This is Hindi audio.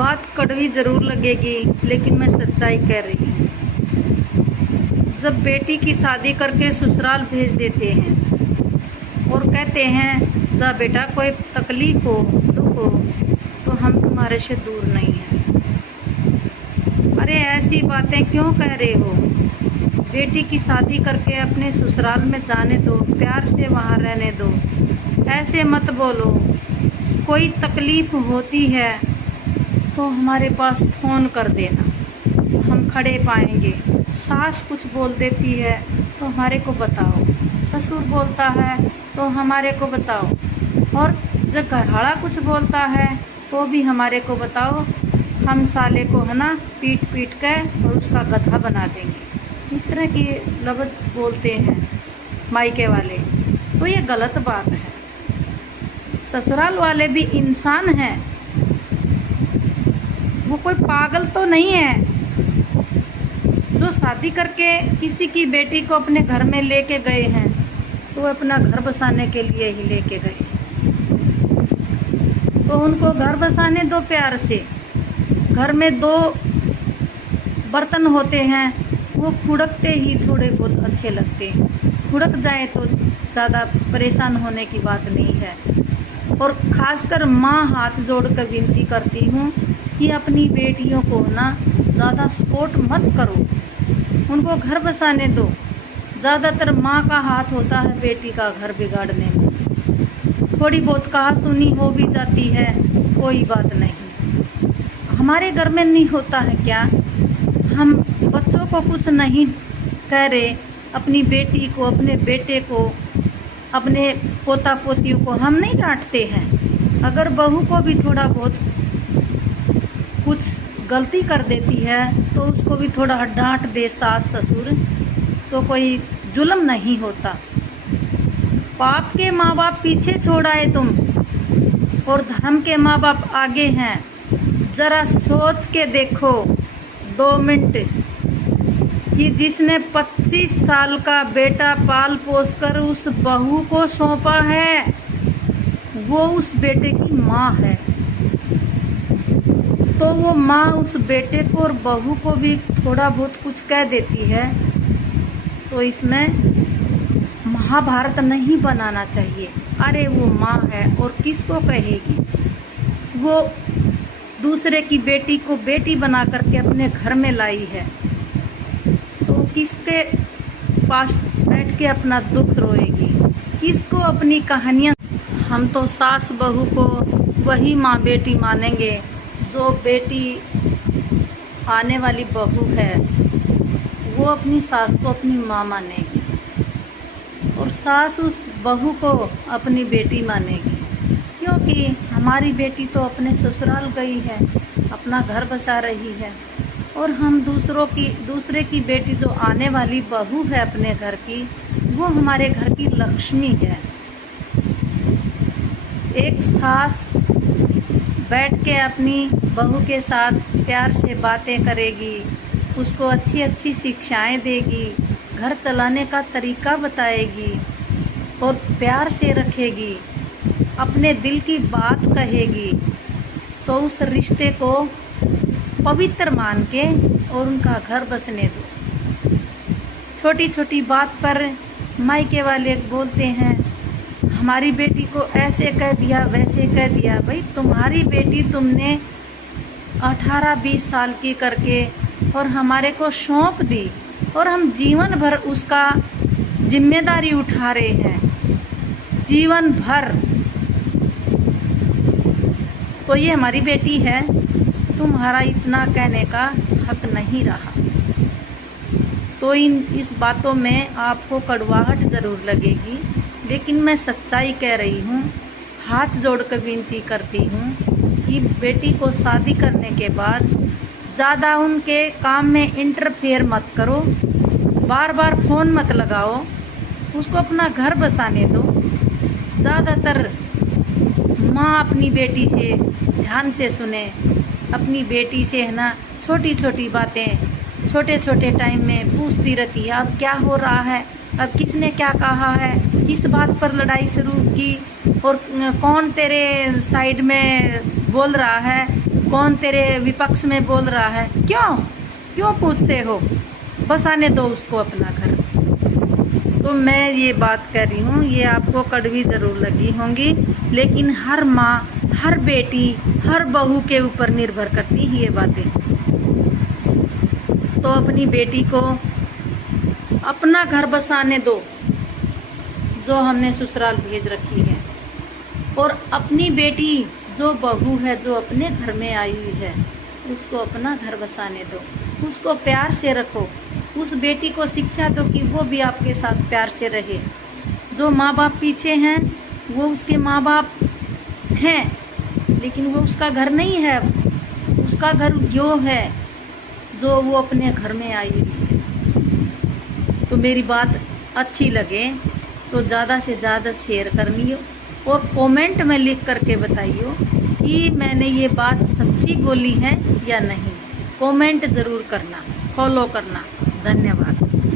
बात कड़वी जरूर लगेगी, लेकिन मैं सच्चाई कह रही हूँ। जब बेटी की शादी करके ससुराल भेज देते हैं और कहते हैं जा बेटा कोई तकलीफ हो दुख हो तो हम तुम्हारे से दूर नहीं हैं। अरे ऐसी बातें क्यों कह रहे हो? बेटी की शादी करके अपने ससुराल में जाने दो, प्यार से वहाँ रहने दो। ऐसे मत बोलो। कोई तकलीफ होती है तो हमारे पास फ़ोन कर देना, हम खड़े पाएंगे। सास कुछ बोल देती है तो हमारे को बताओ, ससुर बोलता है तो हमारे को बताओ, और जब घरवाला कुछ बोलता है तो भी हमारे को बताओ। हम साले को है ना पीट पीट के और उसका गधा बना देंगे। इस तरह की लफ्ज़ बोलते हैं मायके वाले, तो ये गलत बात है। ससुराल वाले भी इंसान हैं, वो कोई पागल तो नहीं है जो शादी करके किसी की बेटी को अपने घर में लेके गए हैं तो वो अपना घर बसाने के लिए ही लेके गए। तो उनको घर बसाने दो प्यार से। घर में दो बर्तन होते हैं, वो खुड़कते ही थोड़े बहुत अच्छे लगते हैं। खुड़क जाए तो ज़्यादा परेशान होने की बात नहीं है। और खासकर माँ हाथ जोड़कर विनती करती हूँ कि अपनी बेटियों को ना ज़्यादा सपोर्ट मत करो, उनको घर बसाने दो। ज़्यादातर माँ का हाथ होता है बेटी का घर बिगाड़ने में। थोड़ी बहुत कहा सुनी हो भी जाती है, कोई बात नहीं। हमारे घर में नहीं होता है क्या? हम बच्चों को कुछ नहीं कह रहे, अपनी बेटी को, अपने बेटे को, अपने पोता पोतियों को हम नहीं डांटते हैं। अगर बहू को भी थोड़ा बहुत कुछ गलती कर देती है तो उसको भी थोड़ा डांट दे सास ससुर, तो कोई जुल्म नहीं होता। पाप के माँ बाप पीछे छोड़ आए तुम और धर्म के माँ बाप आगे हैं। जरा सोच के देखो 2 मिनट कि जिसने 25 साल का बेटा पाल पोस कर उस बहू को सौंपा है, वो उस बेटे की माँ है। तो वो माँ उस बेटे को और बहू को भी थोड़ा बहुत कुछ कह देती है, तो इसमें महाभारत नहीं बनाना चाहिए। अरे वो माँ है और किसको कहेगी? वो दूसरे की बेटी को बेटी बना करके अपने घर में लाई है, तो किसके पास बैठ के अपना दुख रोएगी? किसको अपनी कहानियाँ? हम तो सास बहू को वही माँ बेटी मानेंगे जो बेटी आने वाली बहू है, वो अपनी सास को अपनी माँ मानेगी और सास उस बहू को अपनी बेटी मानेगी। क्योंकि हमारी बेटी तो अपने ससुराल गई है, अपना घर बसा रही है, और हम दूसरे की बेटी जो आने वाली बहू है अपने घर की, वो हमारे घर की लक्ष्मी है। एक सास बैठ के अपनी बहू के साथ प्यार से बातें करेगी, उसको अच्छी अच्छी शिक्षाएं देगी, घर चलाने का तरीका बताएगी और प्यार से रखेगी, अपने दिल की बात कहेगी, तो उस रिश्ते को पवित्र मान के और उनका घर बसने दो। छोटी छोटी बात पर मायके वाले बोलते हैं हमारी बेटी को ऐसे कह दिया वैसे कह दिया। भाई तुम्हारी बेटी तुमने 18-20 साल की करके और हमारे को सौंप दी और हम जीवन भर उसका जिम्मेदारी उठा रहे हैं, जीवन भर। तो ये हमारी बेटी है, तुम्हारा इतना कहने का हक नहीं रहा। तो इस बातों में आपको कड़वाहट ज़रूर लगेगी, लेकिन मैं सच्चाई कह रही हूँ। हाथ जोड़कर विनती करती हूँ कि बेटी को शादी करने के बाद ज़्यादा उनके काम में इंटरफेयर मत करो, बार बार फ़ोन मत लगाओ, उसको अपना घर बसाने दो। ज़्यादातर माँ अपनी बेटी से ध्यान से सुने, अपनी बेटी से है ना छोटी छोटी बातें छोटे छोटे टाइम में पूछती रहती है, अब क्या हो रहा है, अब किसने क्या कहा है, किस बात पर लड़ाई शुरू की और कौन तेरे साइड में बोल रहा है, कौन तेरे विपक्ष में बोल रहा है, क्यों क्यों पूछते हो, बस आने दो उसको अपना घर। तो मैं ये बात कर रही हूँ, ये आपको कड़वी ज़रूर लगी होंगी, लेकिन हर माँ, हर बेटी, हर बहू के ऊपर निर्भर करती हैं ये बातें। तो अपनी बेटी को अपना घर बसाने दो जो हमने ससुराल भेज रखी है, और अपनी बेटी जो बहू है, जो अपने घर में आई हुई है, उसको अपना घर बसाने दो, उसको प्यार से रखो, उस बेटी को शिक्षा दो कि वो भी आपके साथ प्यार से रहे। जो माँ बाप पीछे हैं वो उसके माँ बाप हैं, लेकिन वो उसका घर नहीं है, उसका घर जो है जो वो अपने घर में आई हुई है। तो मेरी बात अच्छी लगे तो ज़्यादा से ज़्यादा शेयर करनी हो, और कमेंट में लिख करके बताइए कि मैंने ये बात सच्ची बोली है या नहीं। कमेंट ज़रूर करना, फॉलो करना। धन्यवाद।